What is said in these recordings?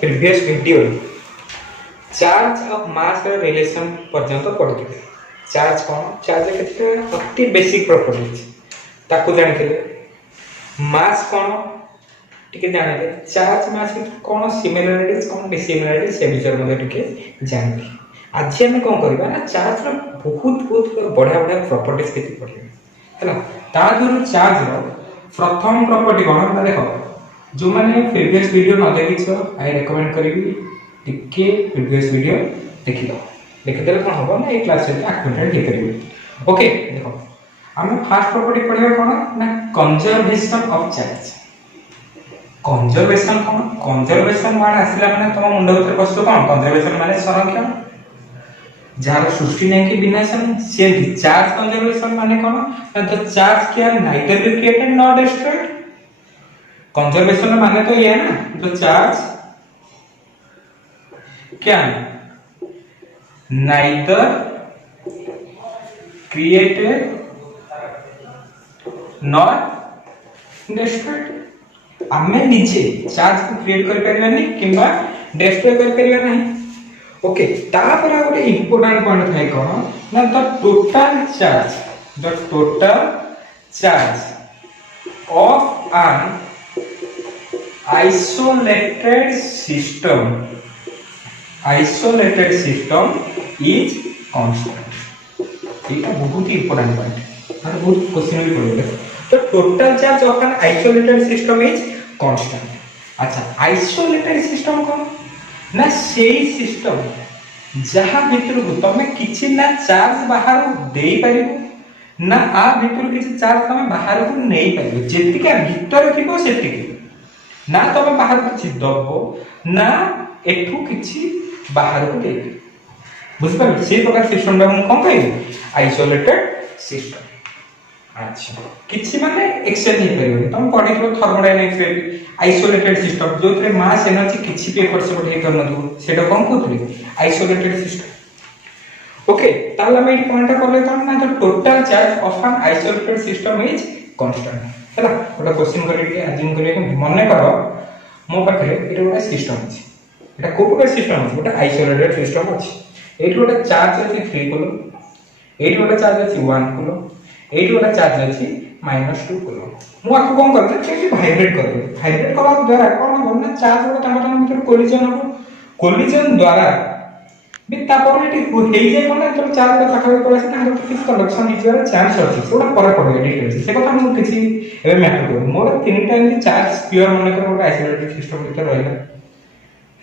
Previous video charge of mass relation पर्यंत पढ़ते charge कौन चार्ज के अति बेसिक प्रॉपर्टीज ताकू जानते मास कौन टिके जानले चार्ज मास कौन सिमिलरिटीज कौन डिसिमिलरिटीज से विषय में टिके जानले आज हम कौन करबा ना चार्ज रो बहुत बहुत बढ़िया बढ़िया प्रॉपर्टीज केति पढ़ले हैला ता जो चार्ज रो प्रथम प्रॉपर्टी कौन ना देखो जो मैंने प्रीवियस वीडियो न देखिछ आई रेकमेंड करिवि टिके प्रीवियस वीडियो देखि लो देखिदेले कोन होबो ना ए क्लास से एक्टिवेटेड हे करिवि ओके देखो हम फर्स्ट प्रॉपर्टी पढ़िबा कोन ना कंजर्वेशन ऑफ चार्ज कंजर्वेशन कोन कंजर्वेशन वर्ड आसिला माने तम मुंड उतर पसतो कोन कंजर्वेशन माने संरक्षण जार सृष्टि नहीं कि विनाश नहीं सेम चार्ज कंजर्वेशन माने कोन ना the charge can neither be created nor destroyed conservation माने तो ये है ना तो charge can neither created nor destroyed आमे नीचे चार्ज को क्रिएट कर परिबा नहीं किंबा डिस्ट्रॉय कर परिबा नहीं ओके तापर गोटे इंपोर्टेंट पॉइंट थाई कोन ना the total charge of an isolated system is constant ये बहुत ही इंपोर्टेंट पॉइंट और बहुत क्वेश्चन भी पड़ेगा तो total charge of an isolated system is constant अच्छा आइसोलेटेड सिस्टम कौन ना सेही सिस्टम जहां भीतर को तमे किछि ना चार्ज बाहर देई परिबो ना आ भीतर किछि चार्ज तमे बाहर को नहीं परिबो जेतिका भीतर थिबो सेतिकी ना तमे बाहर किछि दबो ना एठू किछि बाहर को दे बुझ पर से प्रकार सिस्टम हम कोन कहि आइसोलेटेड सिस्टम अच्छा किछि माने एक्सेल नहीं परिबो तम पढि तो थर्मोडायनामिक्स रे आइसोलेटेड सिस्टम जोथरे मास एनर्जी किछि पे एफर्ट से बढ़े करन दो सेटा कोन कहथले आइसोलेटेड सिस्टम ओके ताला में पॉइंट करले कोन ना तो total charge of an isolated system is constant हैला ओटा क्वेश्चन करे के अज्यूम करे के मने करो मो पाखरे एटा गोटे सिस्टम अछि एटा को प्रकार सिस्टम अछि गोटे आइसोलेटेड सिस्टम अछि एठी गोटे चार्ज अछि 3 कूलम एठी गोटे चार्ज अछि 1 कूलम एठी गोटे चार्ज अछि -2 कूलम मु आको कोन करते छै वाइब्रेट करबा द्वारा कोन हो ना चार्ज गोटे तांका भीतर कोलिजन द्वारा बे तापर एठी हेइ जे कोन तो चार्ज का पाखा पड़े से तांका किछ कंडक्शन हिजर चांस अछि थोड़ा पर पड़े डिटेल से कथा मु किछि एबे मैटर करू मोर तीन टाइम चार्ज प्योर मन कर गोटे आइसोलेटेड सिस्टम भीतर रहला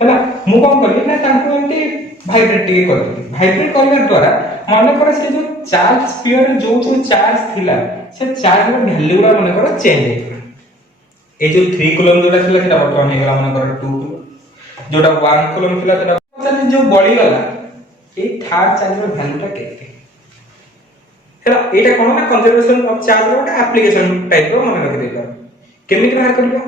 हैला मु कोन करली ना तांको एंती वाइब्रेट करबा द्वारा मन कर से जो चार्ज स्फीयर जो चार्ज थिला से चार्ज रो वैल्यू रा मन कर चेंज हेतला ए जो 3 कूलम जोटा थिला सेटा वर्तमान हे गला मन कर 2 कूलम जोटा 1 कूलम थिला सेटा चार्ज जो बळी गला ए थर्ड चार्ज रो वैल्यू टा केते हैला एटा कोन ना कंजर्वेशन ऑफ चार्ज रो एप्लीकेशन टाइप रो मन रख देला केमिति बाहर करबो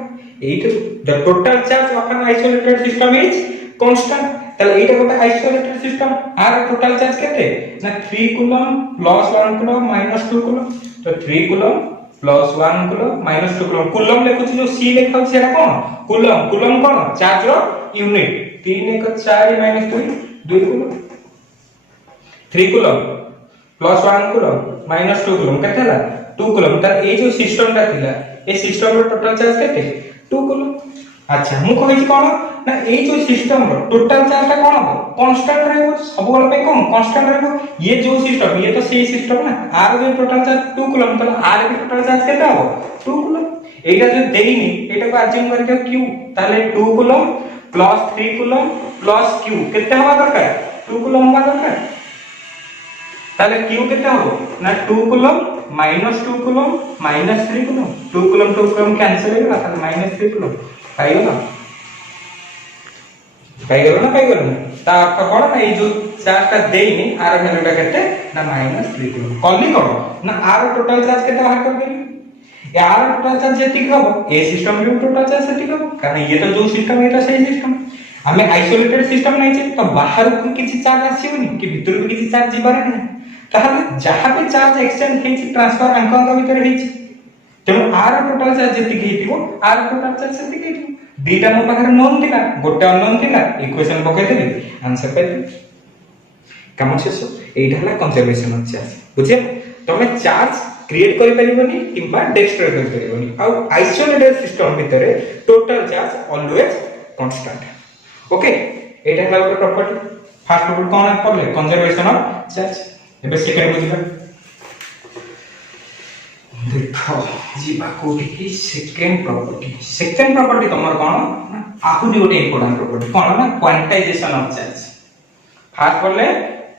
एटा the total charge of an isolated system is constant तले एटा गोटे आइसोलेटेड सिस्टम आर टोटल चार्ज केते ना 3 coulomb plus 1 coulomb minus 2 coulomb तो 3 coulomb plus 1 coulomb minus 2 coulomb coulomb लेखु जो सी लेखा सेटा कोन कूलम कूलम कोन चार्ज रो unit 3 1 4 minus 2 coulomb 3 coulomb plus 1 coulomb minus 2 coulomb केते हला 2 कूलम त ए जो सिस्टम ता थिला ए सिस्टम रो टोटल चार्ज केते 2 कूलम अच्छा मु कहै छी कोन ना ए जो सिस्टम रो टोटल चार्ज का कोन कांस्टेंट रहबो सब वाला पे कोन कांस्टेंट रहबो ये जो सिस्टम ये तो सही सिस्टम ना आर जो टोटल चार्ज 2 कूलम तो आर के टोटल चार्ज केते हो 2 कूलम एटा जो देइनी एटा को अज्यूम करके q ताले 2 coulomb plus 3 coulomb plus q केते होबा दरकार 2 कूलम होबा दरकार ताले q केते हो ना 2 coulomb minus 2 coulomb minus 3 coulomb 2 coulomb cancel हो गला ताले माइनस 3 कूलम पाइलो ना पाइलो ना ता आपका कोन ना ये जो चार्ज का देइनी आर वैल्यू टा केते ना -3 कूलम कॉली करो ना आर टोटल चार्ज केते बाहर कर देबी ये आर टोटल चार्ज जेति हबो ए सिस्टम रे टोटल चार्ज सेति हबो कारण ये तो जो सिस्टम ये तो सही सिस्टम हमें आइसोलेटेड सिस्टम नहीं छै तो बाहर को किछि चार्ज आसीबनी कि भीतर को किछि चार्ज जिबार नहीं ताहले जहां पे चार्ज एक्सचेंज हेछि ट्रांसफर अंक भीतर हेछि तेणु आर टोटल चार्ज जेति हेतिबो आर टोटल चार्ज सेति हेतिबो दुईटा मो पाखरे नोन थिला गोटे अननोन थिला इक्वेशन पकाई देबी आंसर पाइ काम शेष एटा हला कंजर्वेशन ऑफ चार्ज बुझे तमे चार्ज क्रिएट करि परिबोनी किंबा डिस्ट्रॉय करि परिबोनी आ आइसोलेटेड सिस्टम भितरे total charge always constant okay एटा हला गोटे प्रॉपर्टी फर्स्ट प्रॉपर्टी कोन पड़ले कंजर्वेशन ऑफ चार्ज एबे सेकंड बुझिबा देखो जीवा कोठी सेकंड प्रॉपर्टी तमर कोन आहुदी गोटे इंपोर्टेंट प्रॉपर्टी कोन ना क्वांटाइजेशन ऑफ चार्ज फर्स्ट पड़ले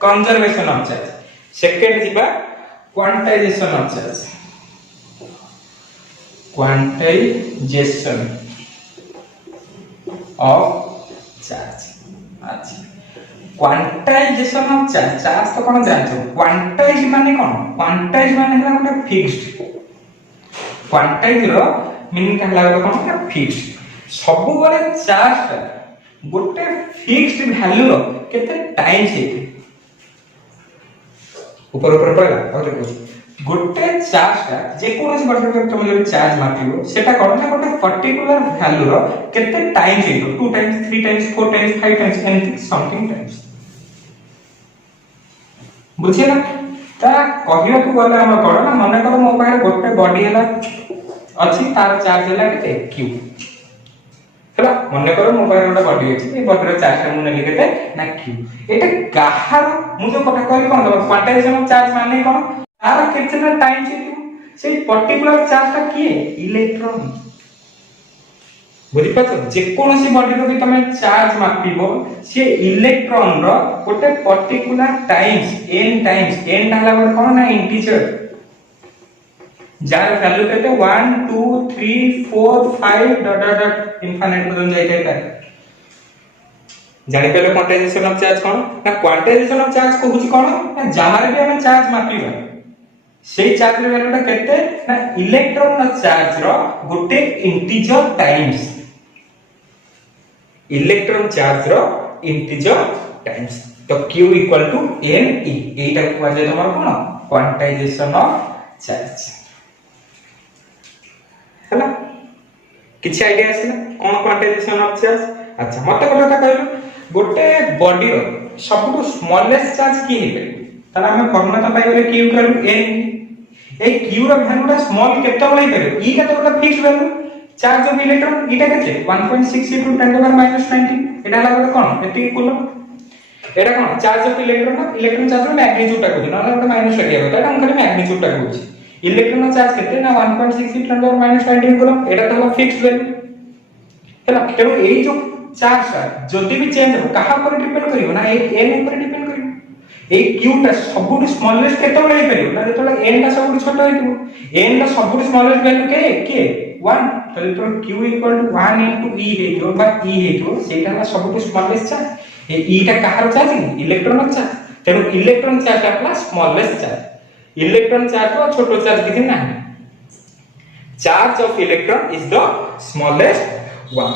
कंजर्वेशन ऑफ चार्ज सेकंड जीवा क्वांटाइजेशन ऑफ चार्ज अच्छा क्वांटाइजेशन ऑफ चार्ज तो कोन जानछो क्वांटाइज माने कोन क्वांटाइज माने हला गोटे फिक्स्ड क्वांटाइज रो मीनिंग हला कोन ना फिक्स्ड सब बारे चार्ज गोटे फिक्स्ड वैल्यू रो केते टाइम्स हेते ऊपर पड़ला और देखो गोटे चार्ज जे कोनस बॉडी पे तुम जब चार्ज मापिबो सेटा कोन ना गोटे पर्टिकुलर वैल्यू रो केते टाइम्स हेतो 2 times 3 times 4 times 5 times anything something times बुझे ना ता कहियो को गले हम कोन ना मने कर मो पाखे गोटे बॉडी हला अछि तार चार्ज हला केते q हला मने कर मो पाखे गोटे बॉडी अछि ए बॉडी रो चार्ज हम ने केते ना q एटा काहार मु जो कथा कहली कोन क्वांटाइजेशन ऑफ चार्ज माने कोन तार केतना टाइम से पर्टिकुलर चार्ज ता किए इलेक्ट्रॉन बुझि पाछो जे कोनोसी बॉडी रो भी तमे चार्ज मापिबो से इलेक्ट्रॉन रो गोटे पर्टिकुलर टाइम्स n हला गोटे कोन ना इंटीजर जार वैल्यू कहते 1 2 3 4 5 डॉट डॉट डॉट इनफिनिट पर्यंत जाय काय जानि पहले क्वांटाइजेशन ऑफ चार्ज कोन ना क्वांटाइजेशन ऑफ चार्ज कहूची कोन ना जहार भी हम चार्ज मापिबा सेई चार्ज रे वैल्यूटा केते ना इलेक्ट्रॉन रो चार्ज रो गोटे इंटीजर टाइम्स इलेक्ट्रॉन चार्ज रो इंटीजर टाइम्स तो q equal to n e एटा को जाय तमर कोन क्वांटाइजेशन ऑफ चार्ज हला किछि आईडिया आछला कोन क्वांटाइजेशन ऑफ चार्ज अच्छा मते कोटा कहलु गोटे बॉडी रो सबटु स्मॉलेस्ट चार्ज की हे ताला हम फॉर्मूला तो पाइबे q equal to n e q रो वैल्यूटा स्मॉल केते बळे पाइबे e का तो fixed value charge of electron इटा केते 1.6 into 10 to the minus 19 एटा ला गोटे कोन एति कूलम एटा कोन चार्ज ऑफ इलेक्ट्रॉन चार्ज रो मैग्नीट्यूड टा कहू ना गोटे माइनस लगिया होता एटा हम खाली मैग्नीट्यूड टा कहू इलेक्ट्रॉन चार्ज केते ना 1.6 into 10 to the minus 19 coulomb एटा तो फिक्स्ड वैल्यू हैला तेरो एई जो चार्ज टा जदी भी चेंज हो कहा पर डिपेंड करियो ना ए n ऊपर डिपेंड करियो ए q टा सबटु स्मॉलेस्ट केते बळे परियो ना जेतोला n टा सबटु छोट होइतो n टा सबटु स्मॉलेस्ट वैल्यू के 1 तले तो q equal to 1 into e हेतो बा e हेतो सेटा ना सबटु स्मॉलेस्ट चार्ज ए e टा कहार चार्ज इलेक्ट्रॉन चार्ज तेनो इलेक्ट्रॉन चार्ज टा स्मॉलेस्ट चार्ज इलेक्ट्रॉन चार्ज तो छोटो चार्ज किछि ना charge of electron is the smallest one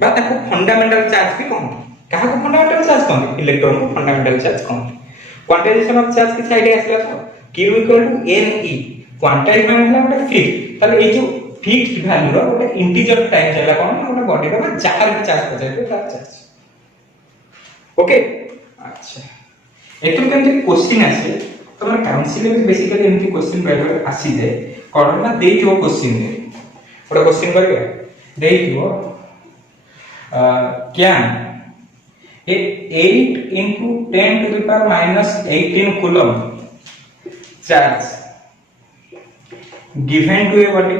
बा ताको फंडामेंटल चार्ज भी कहते कहा को फंडामेंटल चार्ज कहते इलेक्ट्रॉन को फंडामेंटल चार्ज कहते क्वांटाइजेशन ऑफ चार्ज किछि आईडिया आसला तो q equal to n e quantize माने हला गोटे फिक्स ताले ए जो फिक्स्ड वैल्यू रो गोटे इंटीजर टाइम जाला कोन गोटे बॉडी रो जहार भी चार्ज हो जाय तार चार्ज ओके अच्छा एतु केमति क्वेश्चन आसे तमर काउंसिल में बेसिकली एमति क्वेश्चन बेले आसी जाय कोन ना देइथिबो क्वेश्चन रे गोटे क्वेश्चन करबे देइथिबो can a 8 into 10 to the power minus 18 coulomb charge given to a body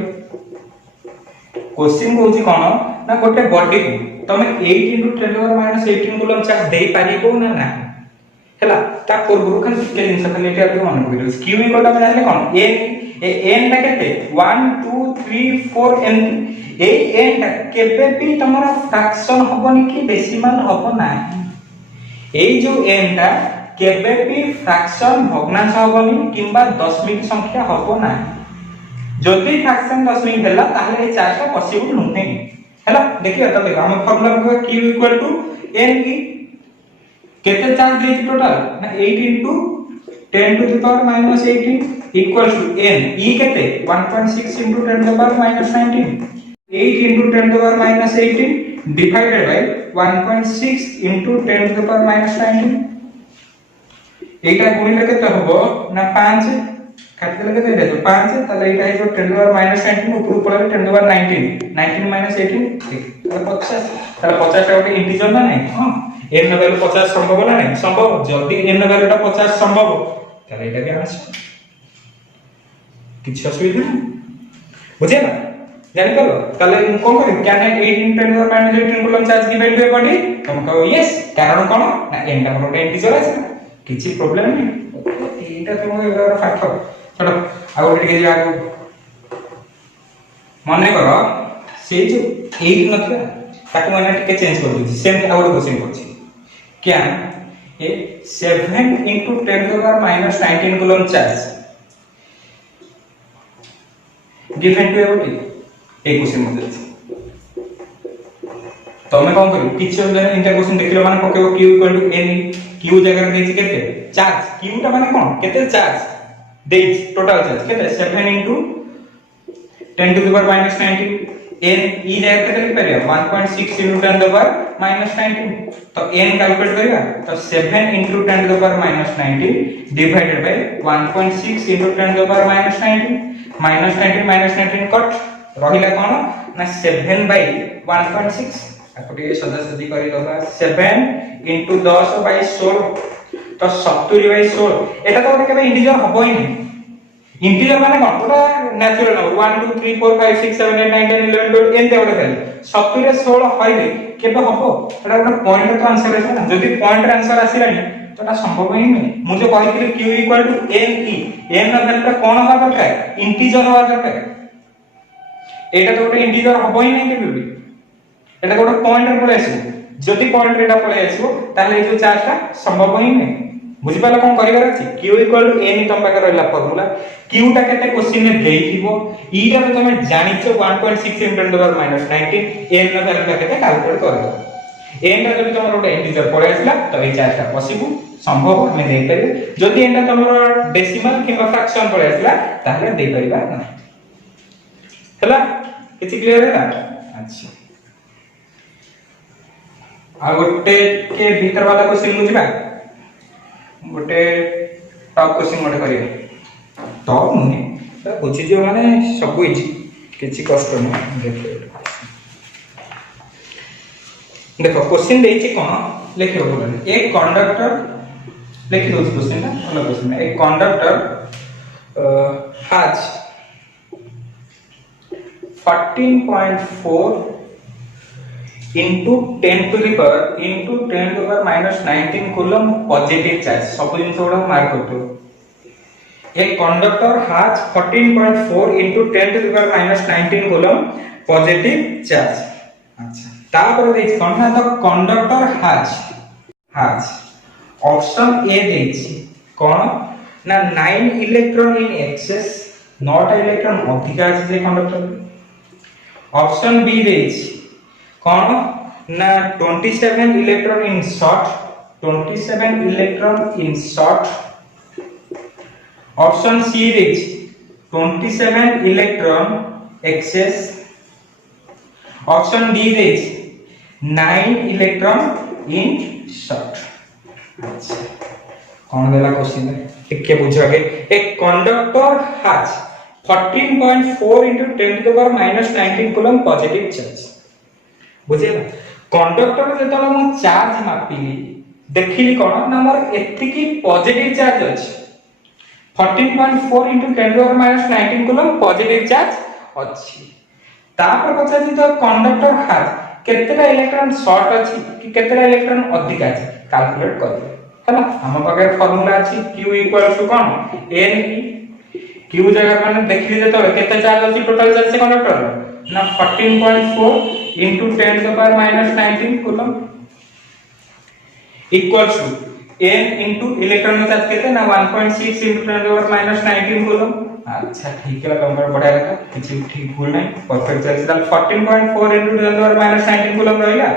question कोची कोन ना गोटे बॉडी को तमे 8 into 10 to the power minus 18 coulomb charge देई पारिबो ना ना हैला ता पूर्व खाली के जिंस खाली एटा आपन मन करियो q इक्वल टू जानिले कोन n टा केते 1 2 3 4 n ए n टा केबे भी तमरा फ्रैक्शन होबनी कि डेसिमल होबो ना ए जो n टा केबे भी फ्रैक्शन भग्नांश होबनी किंबा दशमिक संख्या होबो ना जदि फ्रैक्शन दशमिक देला ताहले ए चार्ज टा पॉसिबल नहुने हैला देखियो त देखो हम फार्मूला को q इक्वल टू n की केते चार्ज देछि टोटल ना 8 into 10 to the power minus 18 equals to n e केते 1.6 into 10 to the power minus 19 8 into 10 to the power minus 18 divided by 1.6 into 10 to the power minus 19 এইটা গুণিলে কত হবে না 5 কাটলে কত হবে 5 তাহলে এইটা হইছে 10 to the power minus 19 উপর পড়লে 10 to the power 19 19 minus 18 তাহলে 50 তাহলে 50 টা একটা ইন্টিজার না নাই হ্যাঁ n এর ভ্যালু 50 সম্ভব না নাই সম্ভব যদি n এর ভ্যালুটা 50 সম্ভব তাহলে এটা কি আছে কিছু অসুবিধা নেই বুঝে না জানি তো তাহলে কোন করে can 8 into 10 to the power minus 18 coulomb charge given to A body তুমি কও ইয়েস কারণ কোন না n টা হলো ইন্টিজার আছে কিছু প্রবলেম নেই এইটা তোমাকে এবারে পাঠ চলো আগে ଟିକେ যাও আগে মনে করো সেই যে 8 নথিলা তাকে মানে ଟିକେ চেঞ্জ করে দিছি সেম আবার কোশ্চেন করছি can A 7 into 10 to the power minus 19 coulomb charge given to a body এই কোশ্চেন মধ্যে আছে তুমি কোন করি কিছু জানা ইন্টার কোশ্চেন দেখিলে মানে পকেব q n q জায়গা দেইছি কেতে চার্জ q টা মানে কোন কেতে চার্জ দেইছি টোটাল চার্জ কেতে 7 into 10 to the power minus 19 n ई জায়গা কেতে লিখি পারিবা 1.6 into 10 to the power minus 19 তো n ক্যালকুলেট করিবা তো 7 into 10 to the power minus 19 divided by 1.6 into 10 to the power minus 19 minus 19 cut रहिला कोन ना 7 by 1.6 आपके सदस्य करी दबा 7 into 10 by 16 तो 70 by 16 এটা তো কেবে ইন্টিজার হবই না ইন্টিজার মানে কোন ওটা ন্যাচুরাল নাম্বার 1 2 3 4 5 6 7 8 9 10 11 12 এন্ড ওটা ভ্যালু 70 রে 16 হইলে কেবে হবো এটা একটা পয়েন্ট তো आंसर আছে না যদি পয়েন্ট आंसर আসিলানি তো এটা সম্ভব ହିଁ নয় ମୁଁ যে কইଥିଲି q n e n এর ভ্যালুটা কোন হওয়া দরকার ইন্টিজার হওয়া দরকার এটা তো একটা ইন্টিজার হবই না কেবে এটা একটা পয়েন্টার পড়ে আসবে যদি পয়েন্টার এটা পড়ে আসবে তাহলে এই যে চার্জটা সম্ভব ହିଁ নয় বুঝি পালা কোন করিবার আছে q n তম পাকে রইলা ফর্মুলা q টা কেতে কোশ্চেন নে দেইथिबो e টা তো তুমি জানিছো 1.6 into 10 to the power minus 19 n এর ভ্যালুটা কেতে ক্যালকুলেট করবে n টা যদি তোমার ওটা ইন্টিজার পড়ে আসলা তো এই চার্জটা পসিবল সম্ভব আমি দেই পারি যদি n টা তোমার ডেসিমাল কিংবা ফ্র্যাকশন পড়ে আসলা তাহলে দেই পারিবা না হলা কিছু ক্লিয়ার ହେଲା अच्छा आ गोटे के भीतर वाला क्वेश्चन बुझिबा गोटे टॉप क्वेश्चन गोटे करिवे टॉप नुहे तो बुझि जो माने सब इजी किछि कष्ट नहीं देखो क्वेश्चन देछि कोन लिखियो बोलन एक कंडक्टर लिखि दो क्वेश्चन ना वाला क्वेश्चन एक conductor has 14.4 into 10 to the power minus 19 coulomb positive charge सब जिन थोड़ा मार्क करते हो एक conductor has 14.4 into 10 to the power minus 19 coulomb positive charge अच्छा तापर देख कोन ना तो कंडक्टर has ऑप्शन ए देछि कोन ना 9 electron in excess not electron अधिका আছে যে कंडक्टर ऑप्शन बी देछि कोन ना 27 electron in short option C देछि 27 इलेक्ट्रॉन एक्सेस ऑप्शन डी देछि 9 इलेक्ट्रॉन इन शॉर्ट अच्छा कोन देला क्वेश्चन के बुझो के एक conductor has 14.4 into 10 to the power minus 19 coulomb positive charge बुझेला कंडक्टर जेतला मु चार्ज मापिली देखिली कोन ना मोर एतिकी पॉजिटिव चार्ज अछि 14.4 into 10 to the power minus 19 coulomb positive charge अछि तापर पछा जी तो कंडक्टर हाथ केतेटा इलेक्ट्रॉन शॉर्ट अछि कि केतेटा इलेक्ट्रॉन अधिक अछि कैलकुलेट करबे हला हम पाके फार्मूला अछि q कोन n q जगह माने देखिली जे तो केते चार्ज अछि टोटल चार्ज से कंडक्टर ना 14.4 into 10 to the power minus 19 coulomb equals to n into electron charge केते ना 1.6 into 10 to the power minus 19 coulomb अच्छा ठीक है नंबर बढ़ाया था किछि ठीक भूल नहीं perfect charge dal 14.4 into 10 to the power minus 19 coulomb रहिला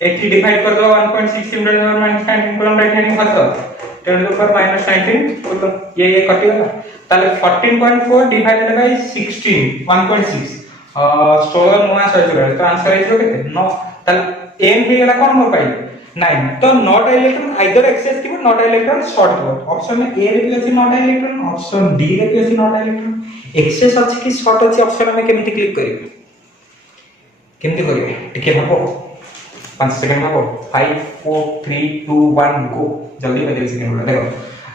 80 डिवाइड कर दो 1.6 into 10 to the power minus 19 coulomb right hand कर दो 10 to the power minus 19 coulomb ये कटि गला ताले 14.4 डिवाइडेड बाय 16 1.6 16 9 44 तो आंसर है केते 9 ताले एम भी गला कोन मो पाई 9 तो नॉट इलेक्ट्रॉन आइदर एक्सेस थी नॉट इलेक्ट्रॉन शॉर्ट हो ऑप्शन में ए रे भी अछि नॉट इलेक्ट्रॉन ऑप्शन डी रे भी अछि नॉट इलेक्ट्रॉन एक्सेस अछि कि शॉर्ट अछि ऑप्शन में केमिति क्लिक करिवे केमिति करिवे टिके भाबो 5 सेकंड भाबो 5 4 3 2 1 गो जल्दी में 3 सेकंड बोला देखो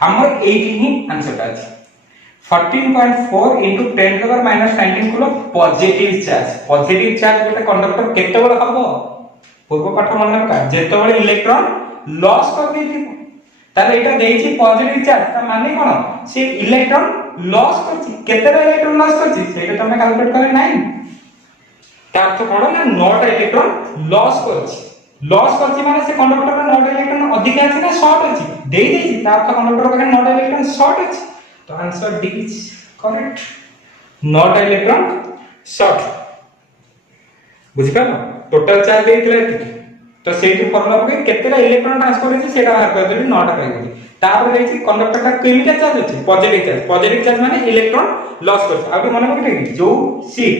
हमर 8 ही आंसर अछि 14.4 into 10 to the power minus 19 कुलो पॉजिटिव चार्ज गोटे कंडक्टर केते बड़ हबो पूर्व पाठ मन रखा जेते बड़ इलेक्ट्रॉन लॉस कर देथि ताले एटा देइछि पॉजिटिव चार्ज ता माने कोन से इलेक्ट्रॉन लॉस करछि केते इलेक्ट्रॉन लॉस करछि सेटा तमे कैलकुलेट करे नाही ता अर्थ कोन ना नॉट इलेक्ट्रॉन लॉस करछि माने से कंडक्टर में नॉट इलेक्ट्रॉन अधिक अछि ना शॉर्ट अछि देइ देछि ता अर्थ कंडक्टर पाखे नॉट इलेक्ट्रॉन शॉर्ट अछि तो answer D is correct not electron short बुझि पालो टोटल चार्ज देइतले एति तो सेठी फॉर्मूला पके केतेला इलेक्ट्रॉन ट्रांसफर होछि सेटा बाहर कर देली नॉट पाइ गेली तापर देइछि कंडक्टर का केमिका चार्ज अछि पॉजिटिव चार्ज माने इलेक्ट्रॉन लॉस करछि आबे मन पके जो सी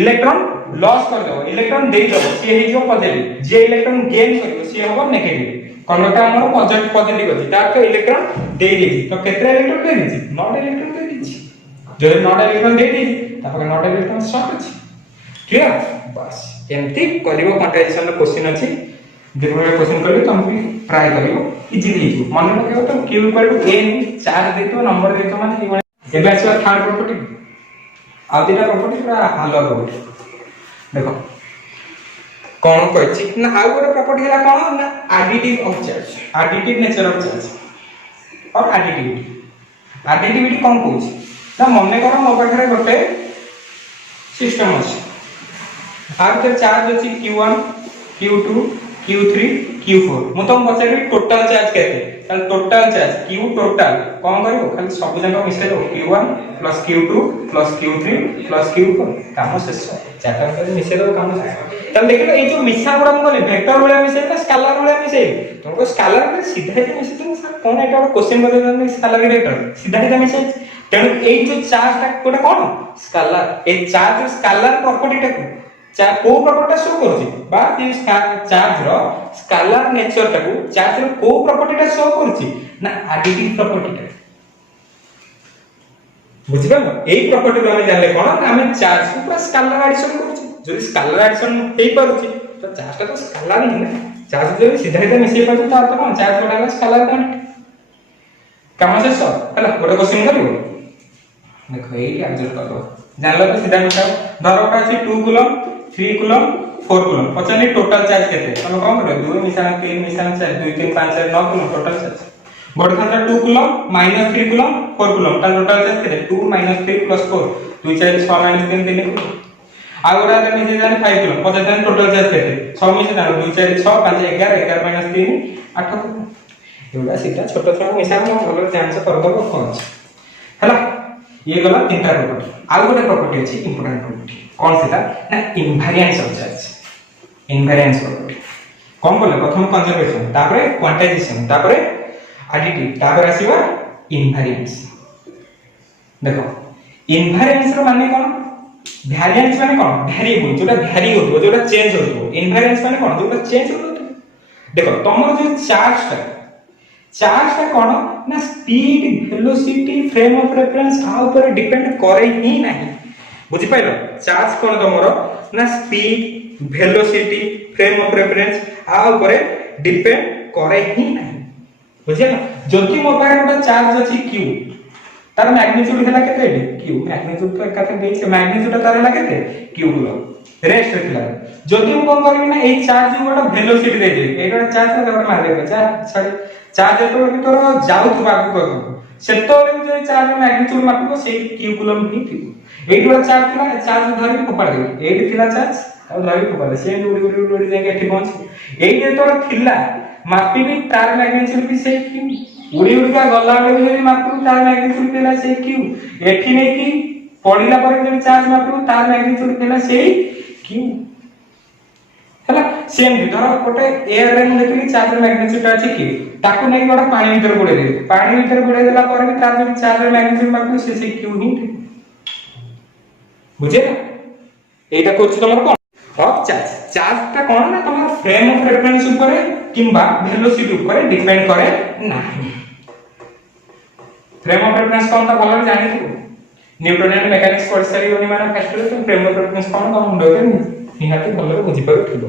इलेक्ट्रॉन लॉस कर दो इलेक्ट्रॉन देइ दो सी हे जो पॉजिटिव जे इलेक्ट्रॉन गेन करियो सी होबो नेगेटिव कंडक्टर हमर पॉजिटिव अछि तार इलेक्ट्रॉन दे देछि तो केतरा इलेक्ट्रॉन दे देछि नॉट इलेक्ट्रॉन दे देछि जो नॉट इलेक्ट्रॉन दे देछि तापर नॉट इलेक्ट्रॉन शॉर्ट अछि क्लियर बस एमती करिवो क्वांटाइजेशन रो क्वेश्चन अछि जेबे क्वेश्चन करबे तुम भी ट्राई करिवो इजीली हिजो मन रखियो तो q = n चार्ज देतो नंबर देतो माने एबे आछो थर्ड प्रॉपर्टी आ दिना प्रॉपर्टी पूरा हाल हो देखो कौन कहछि ना आ गोरे प्रॉपर्टी हला कोन ना additive of charge additive nature of charge और एडिटिविटी कौन कहछि ना मने करो मो पाखरे गोटे सिस्टम अछि आर तो चार्ज अछि q1 q2 q3 q4 मु तुम पचारि टोटल चार्ज केते ताल टोटल चार्ज q टोटल कोन करबो खाली सब जंग मिसे दो q1 q2 q3 q4 काम शेष चार्ट कर मिसे दो काम शेष तब देखिलो ए जो मिसा गुडा मले वेक्टर वाला मिसे ना स्केलर वाला मिसे तुमको स्केलर में सीधा ही मिसे तो सर कोन एटा क्वेश्चन बदल दे स्केलर वेक्टर सीधा ही मिसे तेनु ए जो चार्ज ता कोटा कोन स्केलर ए चार्ज स्केलर प्रॉपर्टी टा को को प्रॉपर्टी शो करछि बा दी चार्ज रो स्केलर नेचर ता को चार्ज रो को प्रॉपर्टी टा शो करछि ना एडिटिव प्रॉपर्टी टा बुझिबा ए प्रॉपर्टी रो हम जानले कोन हम चार्ज को पूरा स्केलर एडिशन करछि যদি স্কেলার অ্যাডিশন হেই পারুছি তো চার্জটা তো স্কেলার হি না চার্জ যদি সিধা সিধা মিশিয়ে পারছো তার তো কোন চার্জ কোটা হলো স্কেলার কোয়ান্টিটি কেমন শেষ হলো গোটে কোশ্চেন করিব দেখো এই অ্যানসার করো জানলো তো সিধা মিশাও ধরো ওটা আছে 2 কুলম 3 কুলম 4 কুলম পচানি টোটাল চার্জ কেতে তুমি কোন করো 2 মিশানো 3 মিশানো 4 2 3 5 6 9 কুলম টোটাল চার্জ গোটে খাতা 2 কুলম -3 কুলম 4 কুলম তার টোটাল চার্জ কেতে 2 - 3 + 4 2 4 6 - 3 3 কুলम आगोरा रे मिसे जाने 5 किलो 50 जाने टोटल चार्ज केते 6 मिसे जाने 2 4 6 5 11 11 - 3 8 एवडा सीधा छोट छोट मिसा हम भलो ध्यान से कर दबो कोन हैला ये गला तीनटा प्रॉपर्टी आ गोटे प्रॉपर्टी अछि इंपोर्टेंट प्रॉपर्टी कोन सेटा ना invariance of charge invariance property कोन बोले प्रथम कंजर्वेशन तापरे क्वांटाइजेशन तापरे एडिटिव तापरे आसीबा इनवेरिएंस देखो इनवेरिएंस रो माने कोन वेरिएंस माने कोन वेरिएबल जोटा वेरी होतो जोटा चेंज होतो इनवेरिएंस माने कोन जोटा चेंज होतो देखो तमरो जो चार्ज का कोन ना speed velocity frame of reference आ ऊपर डिपेंड करे ही नहीं बुझि पाइलो चार्ज कोन तमरो ना speed velocity frame of reference आ ऊपर डिपेंड करे ही नहीं बुझिला जति मो पारे गोटा चार्ज अछि q तार मैग्नीट्यूड हला केते q मैग्नीट्यूड तो एकाते देछि मैग्नीट्यूड तार हला केते q गुलो रेस्ट होतिला जदि हम कोन करबी ना ए चार्ज गोटा वेलोसिटी दे दे एटा चार्ज तो मार देबे चार्ज तो भी तोर जाउथबा को सेतोले जे चार्ज मैग्नीट्यूड मापिबो से q गुलो ही थिबो एटा चार्ज थिला चार्ज धरि फोपाड़ देबे एटी थिला चार्ज आ धरि फोपाड़ से उडी जाके एठी पहुंच एटे तोर थिला मापिबी तार मैग्नीट्यूड भी से q उड़ी उड़ी का गल्ला में भी मापू तार मैग्नीट्यूड पेला से q एठी ने की पड़िला पर जे चार्ज मापू तार मैग्नीट्यूड पेला से q हला सेम धर कोटे एयर रे हम देखि चार्ज मैग्नीट्यूड अछि q ताको नै बडा पानी भीतर पड़े दे पानी भीतर पड़े देला पर भी तार चार्ज मैग्नीट्यूड मापू से q ही बुझे এইটা করছে তোমার কোন অফ চার্জ। চার্জটা কোন না তোমার ফ্রেম অফ রেফারেন্স উপরে কিংবা ভেলোসিটি উপরে ডিপেন্ড করে না। ফ্রেম অফ রেফারেন্স কোনটা ভালো জানিଥିବୁ নিউটনিয়ান মেকানিক্স পড়ି সারিবনি মানে ফার্স্টରେ ତ ଫ୍ରେମ୍ ଅଫ୍ ରେଫରେନ୍ସ কোন ତମ ମୁଣ୍ଡରେ ନିହାତି ଭଲରେ ବୁଝିପାରୁଥିବ।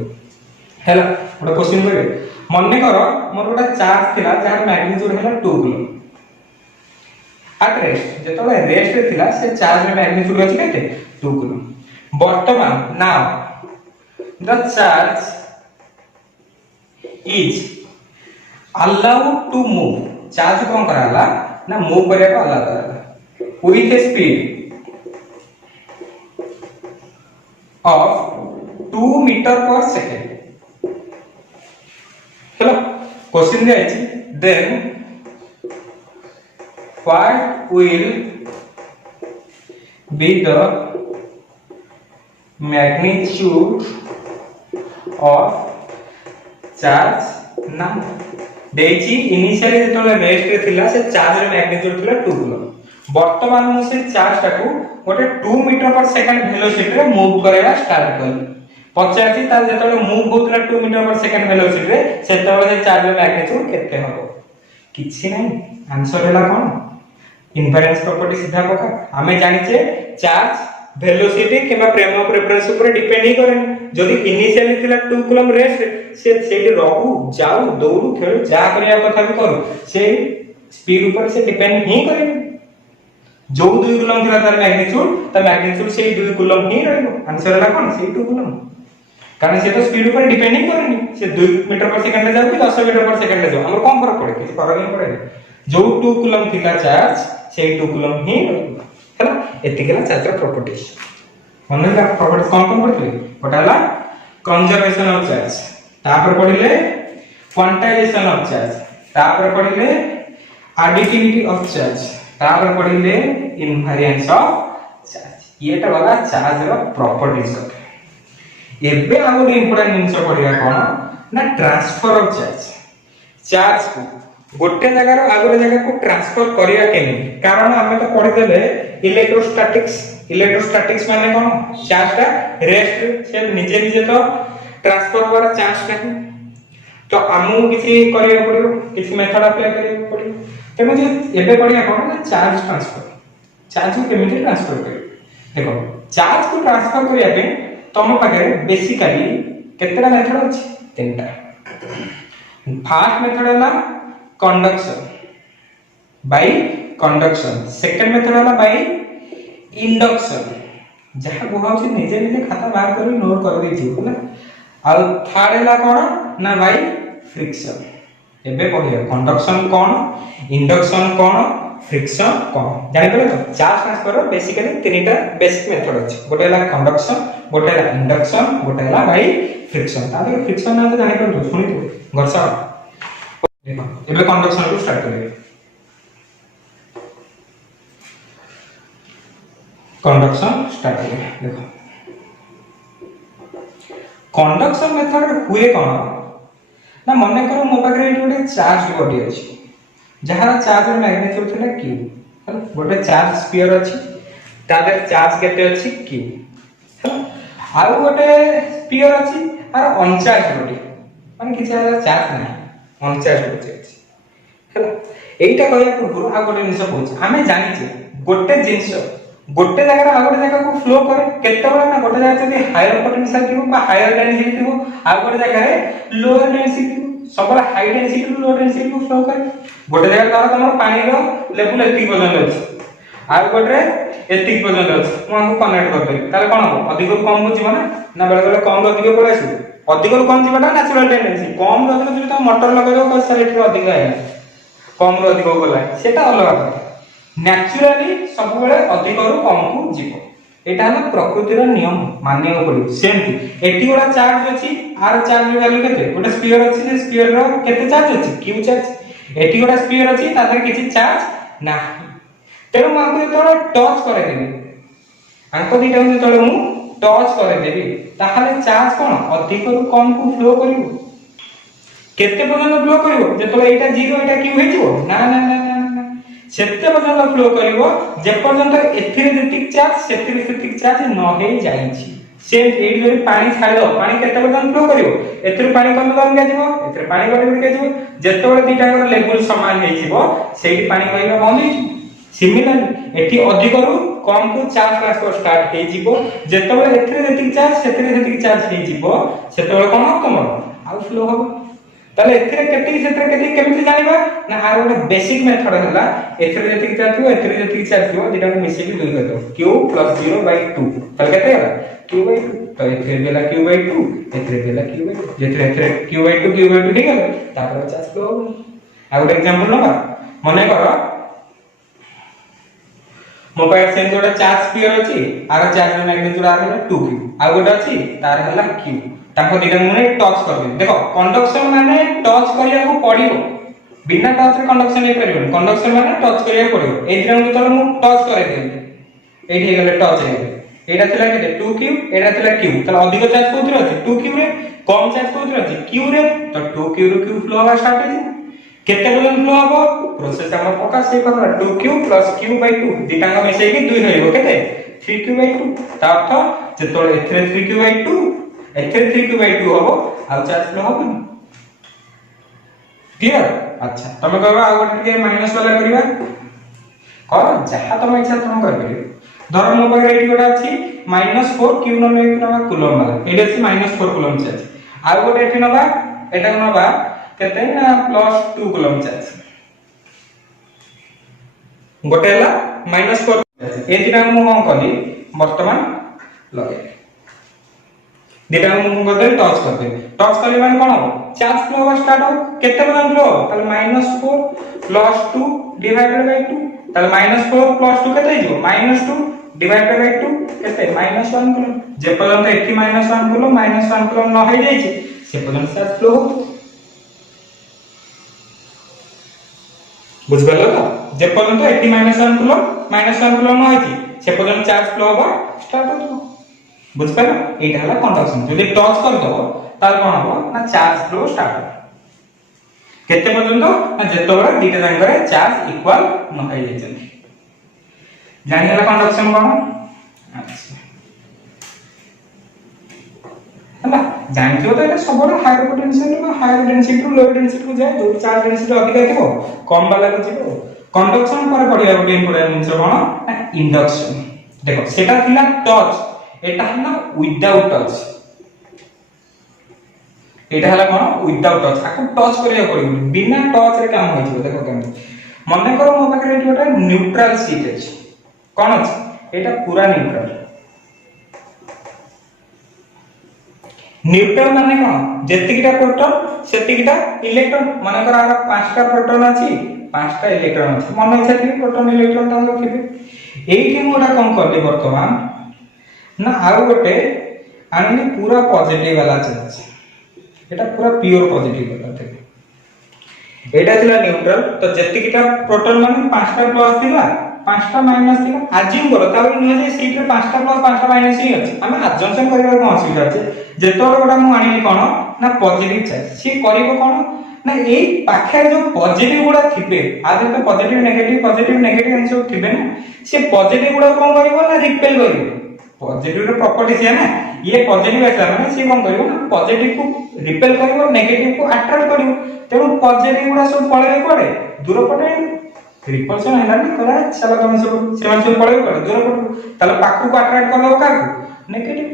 ହେଲା ଗୋଟେ କ୍ୱେଶ୍ଚନ କରିବେ, ମନେ କର ମୋର ଗୋଟେ ଚାର୍ଜ ଥିଲା ଯାହାର ମ୍ୟାଗ୍ନିଟ୍ୟୁଡ ହେଲା 2 କୁଲମ୍ at rest, ଯେତେବେଳେ ରେଷ୍ଟ ରେ ଥିଲା ସେ ଚାର୍ଜର ମ୍ୟାଗ୍ନିଟ୍ୟୁଡ ଅଛି କେତେ 2 କୁଲମ୍। ବର୍ତ୍ତମାନ now the charge is allowed to move, charge କଣ କରାଗଲା ନା ମୁଭ କରିବାକୁ ଆଲାଉ କରାଗଲା with a speed of 2 meter per second। Hello question दिया है then what will be the magnitude of charge now देची इनिशियली जेतले रेस्ट रे थिला से चार्ज रे मैग्नीट्यूड थिला 2 कुलम। वर्तमान मु से चार्ज टाकू गोटे 2 मीटर पर सेकंड वेलोसिटी रे मूव करेला स्टार्ट करली। पचासी ता जेतले मूव होतला 2 मीटर पर सेकंड वेलोसिटी रे सेतले से चार्ज रे मैग्नीट्यूड केते हबो किछि नै। आंसर हैला कोन इनफरेंस प्रॉपर्टी सीधा पका। हमें जानिचे चार्ज वेलोसिटी किबा फ्रेम ऑफ रेफरेंस ऊपर डिपेंड ही करे। जदि इनिशियली थिला 2 कुलम रेस्ट से सेठी रहू जाऊ दौड़ू खेलू जा करिया कथा भी करू से स्पीड ऊपर से डिपेंड ही करे। जो 2 कुलम थिला तार मैग्नीट्यूड से 2 कुलम ही रहबो। आंसर हैला कोन से 2 कुलम, कारण से तो स्पीड ऊपर डिपेंड ही करेनी। से 2 मीटर पर सेकंड जाऊ कि 10 मीटर पर सेकंड जाऊ हमर कम फरक पड़े कि फरक नहीं पड़े। जो 2 कुलम थिला चार्ज से 2 कुलम ही रहबो। हैला एतिकला चार्ज प्रॉपर्टीज मन ला प्रॉपर्टीज कौन पड़थले ओटा हला कंजर्वेशन ऑफ चार्ज, तापर पढिले क्वांटाइजेशन ऑफ चार्ज, तापर पढिले एडिटिविटी ऑफ चार्ज, तापर पढिले इनवेरिएंस ऑफ चार्ज। येटा वाला चार्ज रो प्रॉपर्टीज। एबे आ गोटे इंपोर्टेंट जिंस पढिया कोन ना ट्रांसफर ऑफ चार्ज। चार्ज को गोटे जगह रो आ गोटे जगह को ट्रांसफर करिया केनी, कारण हमें तो पढि देले इलेक्ट्रोस्टैटिक्स माने कोन चार्ज का रेस्ट से निजे निजे तो ट्रांसफर होवार चांस नहीं। तो हमहु किछि करिया पड़ियो, किछि मेथड अप्लाई करिया पड़ियो। तेनो जे एबे पढिया कोन ना चार्ज ट्रांसफर। चार्ज को केमिति ट्रांसफर करियो देखो, चार्ज को ट्रांसफर करिया पे तम पाखे बेसिकली केतेटा मेथड अछि 3टा। फर्स्ट मेथड हला conduction bye conduction, second method हला बाय इंडक्शन जहां बुहाउछि निजे निजे खाता बाहर कर नोट कर दै छी ना। आ थर्ड हला कोन ना बाय फ्रिक्शन। एबे पढिया कंडक्शन कोन, इंडक्शन कोन, फ्रिक्शन कोन जानि पले तो। चार्ज ट्रांसफर बेसिकली 3टा बेसिक मेथड अछि। गोटे हला कंडक्शन, गोटे हला इंडक्शन, गोटे हला बाय फ्रिक्शन। तापर फ्रिक्शन ना तो जानि पले सुनि तो घर्षण देखो। एबे कंडक्शन को स्टार्ट करिए। कंडक्शन स्टार्ट करिए देखो। कंडक्शन मेथड हुए कोन ना मने करो मो पाखरे गोटे चार्ज बॉडी अछि जहार चार्ज मैग्नीट्यूड थिला q। गोटे चार्ज स्फीयर अछि तादर चार्ज केते अछि q। आ गोटे स्फीयर अछि आर अनचार्ज बॉडी माने किछ चार्ज नै अनचार्ज बॉडी अछि। हैला एइटा कहया पूर्व आ गोटे निस पहुंच हमें जानि छै गोटे जिंस गोटे जगह आ गोटे जगह को फ्लो करे केते बडा ना गोटे जगह जदी हायर पोटेंशियल थिबो बा हायर डेंसिटी थिबो आ गोटे जगह रे लोअर डेंसिटी सबला high density to low density को फ्लो करे। गोटे जगह तार तमर पानी रो लेवल एति पर्यंत अछि आ गोटे एति पर्यंत अछि मु हमको कनेक्ट कर दे ताले कोन हो अधिक कम हो जीवा ना बेले बेले कम अधिक पळे आसी अधिक कम जीवाटा नेचुरल टेंडेंसी कम अधिक जदी तो मोटर लगा दो को साइड रो अधिक आइला कम रो अधिक गला सेटा अलग बात। नेचुरली सब बेले अधिक रो कम को जीवो एटा हम प्रकृतिर नियम मानियो पड़ो। सेमती एटी गोटा चार्ज अछि आर चार्ज वैल्यू केते गोटे स्फीयर अछि जे स्फीयर रो केते चार्ज अछि q चार्ज। एटी गोटा स्फीयर अछि तादर किछि चार्ज ना तेरो माको जेतोले टच करे देबी आंको दिटा जेतोले मु टच करे देबी ताहाले चार्ज कोन अधिक रो कम को फ्लो करिवो केते पर्यंत फ्लो करिवो जेतोले एटा 0 एटा q हेजिवो ना ना ना सेते पर्यंत फ्लो करिवो जे पर्यंत एथिरे जेतिक चार्ज सेतिक चार्ज न हे जाईछि से एई जरी पानी छाड़ दो पानी केते पर्यंत फ्लो करिवो एथरे पानी कम कम के जीवो एथरे पानी बढी बढी के जीवो जेते बळे दीटा कर लेवल समान हे जीवो सेही पानी बहिबा बंद हे सिमिलरली एठी अधिक रु कम को चार्ज ट्रांसफर स्टार्ट हे जीवो जेते बळे एथरे जेतिक चार्ज सेथरे जेतिक चार्ज हे जीवो सेते बळे कोन तमर आउ फ्लो हो ताले एथरे केति सेथरे केति केमिति जानिबा ना आर गोटे बेसिक मेथड हला एथरे जेतिक चार्ज थियो एथरे जेतिक चार्ज थियो दीटा को मिसे की 2 कर दो q + 0/2 ताले केते हला q/2 तो एथरे बेला q/2 एथरे बेला q/2 जेथरे एथरे q/2 हे गेले तापर चार्ज फ्लो हो आ गोटे एग्जांपल नबा मने करो मोबाइल सेन जोडा चार्ज स्फीयर अछि आर चार्ज मैग्नीट्यूड आर 2q आ गोटे अछि तार हला q ताको दिने मुने टच कर दे देखो कंडक्शन माने टच करिया को पड़ियो बिना टच रे कंडक्शन नै परियो कंडक्शन माने टच करिया पड़ियो ए दिने मु तोर मु टच करे दे एठी गेले टच रे एटा थिला के 2q एटा थिला q त अधिक चार्ज कोथि अछि 2q रे कम चार्ज कोथि अछि q रे तो 2q रो q फ्लो होगा स्टार्ट हे केते बलन फ्लो हबो प्रोसेस हम पका से करला 2q + q/2 दिटांग मिसै के 2 रहइबो केते 3q/2 ता अर्थ जेतोले एथरे 3q/2 एथरे 3q/2 हबो आ चार्ज फ्लो हबो क्लियर अच्छा तमे कहबा आ गोटे के माइनस वाला करबा कर जहा तमे इच्छा तुम कर परियो धर मो पाखरे एठी गोटा अछि -4 q न ले नबा कूलम वाला एठी अछि -4 कूलम चार्ज आ गोटे एठी नबा एटा नबा केते ना +2 कूलम चार्ज गोटे हला -4 ए दिना मु कोन कली वर्तमान लगे दिटा मु बदल टच करले माने कोन हो चार्ज फ्लो होगा स्टार्ट हो केते बदल फ्लो ताले -4 + 2 डिवाइडेड बाय 2 ताले -4 + 2 केते हिजो -2 डिवाइडेड बाय 2 केते -1 कूलम जे पर्यंत एठी -1 कूलम -1 कूलम न होई जाई छी से पर्यंत चार्ज फ्लो हो बुझबलो तो जे पर्यंत एठी -1 कूलम न होई छी से पर्यंत चार्ज फ्लो होगा स्टार्ट हो बुझ पाइलो एटा हला कंडक्शन जदि टच कर दो ताल कोन हो ना चार्ज फ्लो स्टार्ट हो केते पर्यंत ना जेतो बडा दीटा जांगरे चार्ज इक्वल न होई जाय छै जानि हला कंडक्शन कोन अच्छा हला जानि तो एटा सबरो हायर पोटेंशियल में higher density to low density को जाय जो चार्ज डेंसिटी अधिक हेबो कम वाला को जीवो कंडक्शन पर पढिया गोटे इंपोर्टेंट जिंस कोन ना इंडक्शन देखो सेटा थिला टच एटा हला विदाउट टच एटा हला कोन विदाउट टच आको टच करिया पड़ियो बिना टच रे काम होइछो देखो केमति मने करो मो पाखरे एठी गोटा न्यूट्रल शीट अछि कोन अछि एटा पूरा न्यूट्रल न्यूट्रल माने कोन जेतिकिटा प्रोटॉन सेतिकिटा इलेक्ट्रॉन माने करो आर 5टा प्रोटॉन अछि 5टा इलेक्ट्रॉन अछि मन इच्छा कि प्रोटॉन इलेक्ट्रॉन तांको थिबे एठी मोडा कोन करले वर्तमान ना आउ गोटे आनी पूरा पॉजिटिव वाला चार्ज एटा पूरा प्योर पॉजिटिव वाला थे एटा थिला न्यूट्रल तो जेतिकिटा प्रोटॉन माने 5टा प्लस थिला 5टा माइनस थिला अज्यूम करो तापर न जे सीट रे 5टा प्लस 5टा माइनस ही अछि हम अजम्पशन करिवा कोन असुविधा अछि जेतोर गोटा मु आनी कोन ना पॉजिटिव चार्ज सी करिवो कोन ना ए पाखे जो पॉजिटिव गुडा थिबे आदि तो पॉजिटिव नेगेटिव आंसर थिबे ना से पॉजिटिव गुडा कोन करिवो ना रिपेल करिवो पॉजिटिव रो प्रॉपर्टी है ना ये पॉजिटिव आसा माने से कोन करिवो ना पॉजिटिव को रिपेल करिवो नेगेटिव को अट्रैक्ट करिवो तेनु पॉजिटिव गुडा सब पळे पड़े दूर पटे रिपल्शन हैला ना करा चला तमे सब पळे पड़े दूर पटे ताले पाखु को अट्रैक्ट करलो का नेगेटिव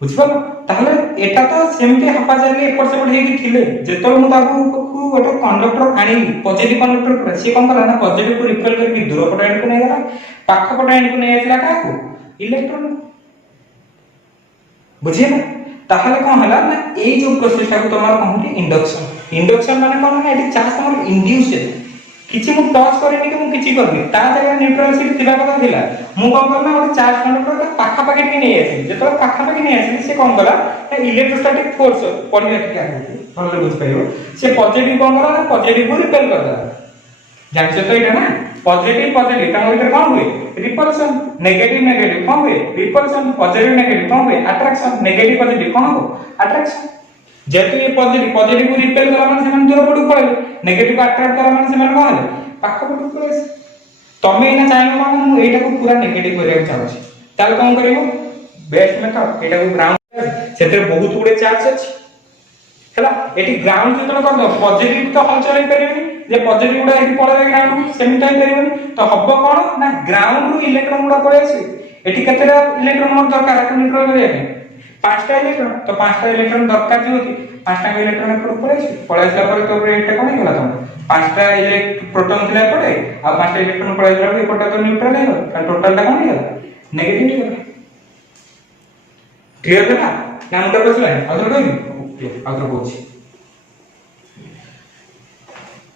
बुझबो ताहले एटा तो सेमते हपा जाले एपर सेपट हेकी थिले जेतो मु ताकू को गोटे कंडक्टर आनी पॉजिटिव कंडक्टर पर से कोन कला ना पॉजिटिव को रिपेल करके दूर पटे एंड को नै गला पाख पटे एंड को नै आइतला काकू इलेक्ट्रॉन बुझे ना ताहले कोन हला ना ए जो प्रोसेस को तमार कहूटी इंडक्शन माने कोन ना एटी चार्ज तमार इंड्यूस है किछि मु टच करेनी कि मु किछि करबी ता जगह न्यूट्रल शीट थिबा कथा थिला मु कोन करना ओटे चार्ज कंडक्टर के पाखा पाखे टिके नै आसी जेतो पाखा पाखे नै आसी से कोन कला इलेक्ट्रोस्टैटिक फोर्स पड़ी रखि आ भले बुझ पाइयो से पॉजिटिव कोन करा ना पॉजिटिव को रिपेल करदा जानछो तो एटा ना पॉजिटिव ता भीतर कोन हुए रिपल्शन नेगेटिव कोन हुए रिपल्शन पॉजिटिव नेगेटिव कोन हुए अट्रैक्शन नेगेटिव पॉजिटिव कोन हो अट्रैक्शन जेतु ये पॉजिटिव को रिपेल करा माने सेमन दूर पडु पळे नेगेटिव को अट्रैक्ट करा माने सेमन कोन पाख पडु पळे तमे एना चाहि माने मु एटा को पूरा नेगेटिव करिया चाहछि ताल कोन करिवो बेस्ट मेथड एटा को ग्राउंड सेते बहुत गुडे चार्ज अछि हैला एटी ग्राउंड जतन कर दो पॉजिटिव तो हम चले परिबनी जे पॉजिटिव गुडा एटी पळे ग्राउंड सेमी टाइम परिबनी तो हबो कोन ना ग्राउंड रु इलेक्ट्रॉन गुडा पळे अछि एटी केतेटा इलेक्ट्रॉन मोर दरकार आकु न्यूट्रल करिया पे पांचटा इलेक्ट्रॉन तो पांचटा इलेक्ट्रॉन दरकार जो होती पांचटा इलेक्ट्रॉन एपड़ पळेसला पर तो एटा कोन गेला तुम पांचटा प्रोटॉन थिला पड़े आ पांचटा इलेक्ट्रॉन पळेसला एपटा तो न्यूट्रल है कारण टोटल टा कोन गेला नेगेटिव गेला क्लियर है ना अंदर बसला है अदर कोई ओके अदर बोछि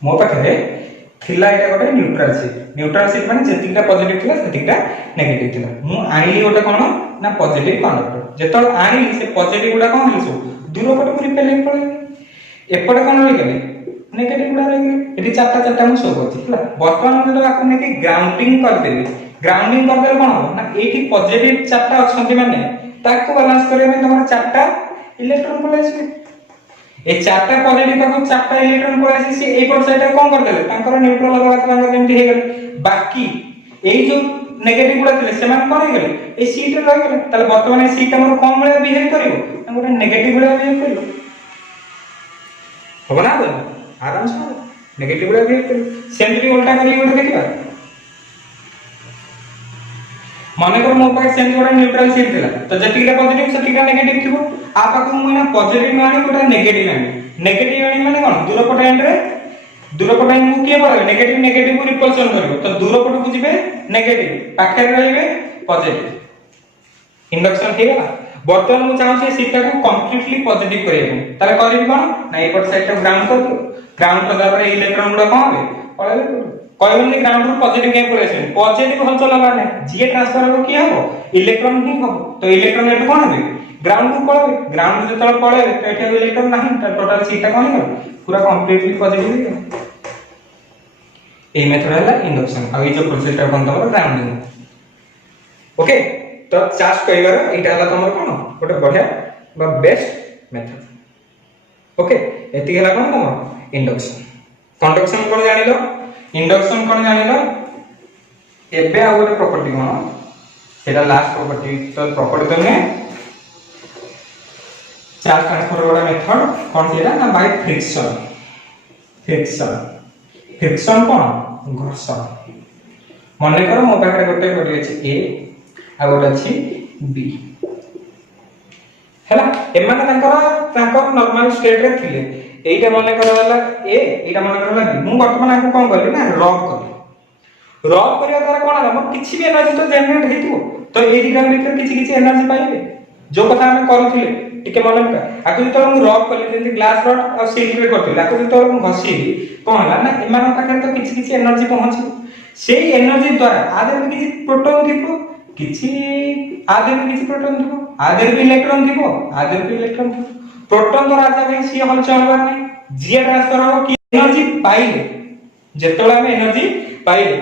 मो पाखरे थिला एटा गोटे न्यूट्रल सीट माने जेतिकटा पॉजिटिव थिला सेतिकटा नेगेटिव थिला मु आनिली गोटे कोन ना पॉजिटिव कंडक्टर जेतल आनिली से पॉजिटिव गुडा कोन हलिसो दूर पट पुरी पेले पळे एपटे कोन रहि गेले नेगेटिव गुडा रहि गेले एटी चारटा मु शो करछि हला वर्तमान में तो आपन ने ग्राउंडिंग कर देबे कोन हो ना एटी पॉजिटिव चारटा अछंती माने ताको बैलेंस करे में तमर चारटा इलेक्ट्रॉन पळेछि ए चारटा पॉजिटिव को चारटा इलेक्ट्रॉन पळेछि से ए पर साइड कोन कर देले तांकर न्यूट्रल लगा तांकर जेमति हे गेले बाकी एई जो नेगेटिव गुडा थिले सेमान कोन हे गेले ए सीट रे रहि गेले ताले वर्तमान ए सीट हमर कम बळे बिहेव करिवो तांकर नेगेटिव बळे बिहेव करिवो हो ना बोल आराम से नेगेटिव बळे बिहेव करिवो सेंटरी उल्टा करी गोटे देखिबा माने कर मो पास सेंस गोटे न्यूट्रल सीट थिला तो जतिका पॉजिटिव सतिका नेगेटिव थिबो आ पाकु मुना पॉजिटिव माने गोटे नेगेटिव आनी माने कोन दूर पट एंड रे दूर पट एंड मु के पड़े नेगेटिव को रिपल्सन करबो तो दूर पट को जिबे नेगेटिव पाखे रहइबे पॉजिटिव इंडक्शन हे गेला वर्तमान मु चाहू से सीटा को कंप्लीटली पॉजिटिव करिया ताले करबी कोन ना ए पट साइड ग्राउंड कर ग्राउंड कर पर इलेक्ट्रॉन गुडा कोन होबे पळेबे कहबनी ग्राउंड रु पॉजिटिव के पळे आसे पॉजिटिव हल चला माने जे ट्रांसफर हो किया हो इलेक्ट्रॉन ही हो तो इलेक्ट्रॉन एट कोन होबे ग्राउंड को पळे ग्राउंड जतल पळे तो एठे इलेक्ट्रॉन नाही तो टोटल सीटा कोन हो पूरा कंप्लीटली पॉजिटिव हो ए मेथड है इंडक्शन आ जो प्रोसेस टा कोन तमर ग्राउंडिंग ओके तो चार्ज कइबार एटा हला तमर कोन गोटे बढ़िया बा बेस्ट मेथड ओके एति हला कोन तमर इंडक्शन कंडक्शन कोन जानिलो इंडक्शन कोन जानिलो एबे आ गोटे प्रॉपर्टी कोन सेटा लास्ट प्रॉपर्टी तो प्रॉपर्टी तो ने चार्ज ट्रांसफर वाला मेथड कोन सेटा ना बाय फ्रिक्शन कोन घर्षण माने करो मो पाखरे गोटे बॉडी अछि ए आ गोटे अछि बी हैला एमाने तांकर नॉर्मल स्टेट रे थिले एइटा माने करला ए एइटा माने करला बी मु वर्तमान आको कोन करली ना रब करिया द्वारा कोन होला म किछि भी एनर्जी तो जनरेट हेतिबो तो ए दिगा भीतर किछि एनर्जी पाइबे जो कथा हम करथिले टिके मन का आको जतो हम रब करली जेंति ग्लास रड आ सिल्क रे करथिले आको जतो हम घसीली कोन होला ना एमान पाखरे तो किछि एनर्जी पहुंची सेही एनर्जी द्वारा आदर में किछि प्रोटॉन थिबो किछि आदर में किछि प्रोटॉन थिबो आदर भी इलेक्ट्रॉन थिबो प्रोटॉन द्वारा आजा भाई सी हल चलबा नै जे ट्रांसफर हो कि एनर्जी पाइले जेतोला हम एनर्जी पाइले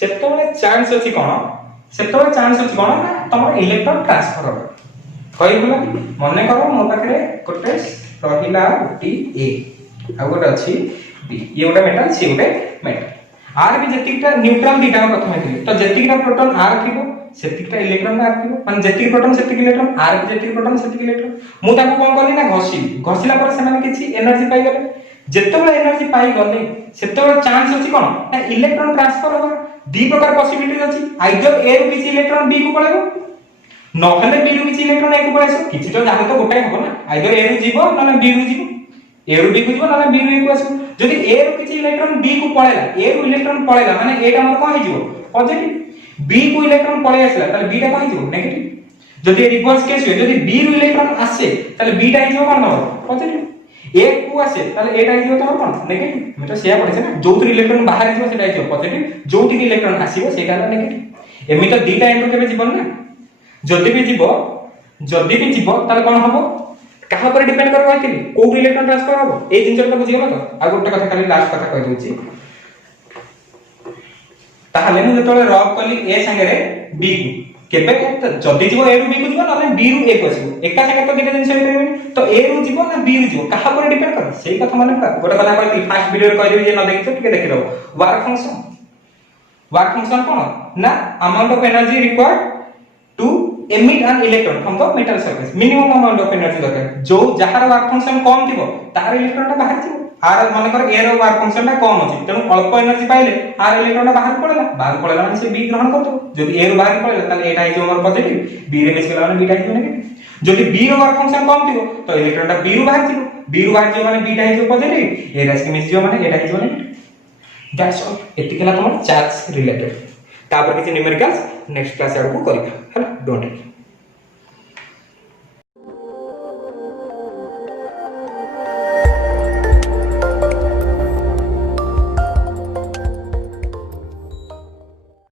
सेतोले चांस अछि कोन ना तमर इलेक्ट्रॉन ट्रांसफर हो कहि बोला मने करो मो पाखरे कोटे रहिला टी ए आ गोटे अछि बी ये गोटे मेटल सी गोटे मेटल आर भी जेतिकटा न्यूट्रल दीटा प्रथमे थिले तो जेतिकटा प्रोटॉन आर थिबो सेतिकटा इलेक्ट्रॉन आर थिबो माने जेतिक प्रोटॉन सेतिक इलेक्ट्रॉन आर भी जेतिक प्रोटॉन सेतिक इलेक्ट्रॉन मु ताको कोन करली ना घसीला पर से माने किछि एनर्जी पाइ गेले जेतबे एनर्जी पाइ गले सेतबे चांस अछि कोन ना इलेक्ट्रॉन ट्रांसफर हो दी प्रकार पॉसिबिलिटी अछि आइदर ए रु किछि इलेक्ट्रॉन बी को पळेबो नहले बी रु किछि इलेक्ट्रॉन ए को पळेसो किछि तो जाने तो गोटाय हो ना आइदर ए रु जीवो ना बी रु जीवो ए रु बी को जीवो ना बी रु ए को आसो जदि ए रु किछि इलेक्ट्रॉन बी को पळेला ए रु इलेक्ट्रॉन पळेला माने ए टा हमर कोन हे जीवो पॉजिटिव बी को इलेक्ट्रॉन पळे आसला ताले बी टा कोन हे जीवो नेगेटिव जदि रिवर्स केस हो जदि बी रु इलेक्ट्रॉन आसे ताले बी टा हे जीवो कोन हो पॉजिटिव ए को आसे ताले ए टा हे जीवो तो कोन नेगेटिव मैं तो सेया पढे ना जोथि इलेक्ट्रॉन बाहर जीवो सेटा हे जीवो पॉजिटिव जोथि इलेक्ट्रॉन आसीबो सेटा होला नेगेटिव एमि तो दीटा एंड केबे जीवन ना जदि भी जीवो ताले कोन हबो कहा पर डिपेंड करबो आइतिली को इलेक्ट्रॉन ट्रांसफर हबो ए जिंजर तो बुझी गेलो तो आ गोटे कथा खाली लास्ट कथा कहि दोछि ताहले मु जतोले रब कली ए संगे रे बी को केबे जदि जीवो ए रु बी को जीवो ना बी रु ए को आसीबो एका संगे तो दिने जिंस हेतै तो ए रु जीवो ना बी रु जीवो कहा पर डिपेंड कर सेही कथा माने गोटे कथा कहली फर्स्ट वीडियो रे कहली जे न देखितो टिके देखि दो वर्क फंक्शन कोन ना amount of energy required to emit an electron from the metal surface minimum amount of energy दरकार जो जहार वर्क फंक्शन कम थिबो तार इलेक्ट्रॉन टा बाहर थिबो आर माने कर ए रो वर्क फंक्शन टा कम अछि तेनु अल्प एनर्जी पाइले आर इलेक्ट्रॉन टा बाहर पड़ेला माने से बी ग्रहण करतो जदि ए रो बाहर पड़ेला ताले एटा हिजो हमर पॉजिटिव बी रे मिसला माने बीटा हिजो नेगेटिव जदि बी रो वर्क फंक्शन कम थिबो तो इलेक्ट्रॉन टा बी रो बाहर थिबो बी रो बाहर जो माने बीटा हिजो पॉजिटिव ए रास के मिसियो माने एटा हिजो नेगेटिव दैट्स ऑल एतिकला तमर चार्ज रिलेटेड तापर किछि न्यूमेरिकल्स नेक्स्ट क्लास आडको करिबा हला डोंट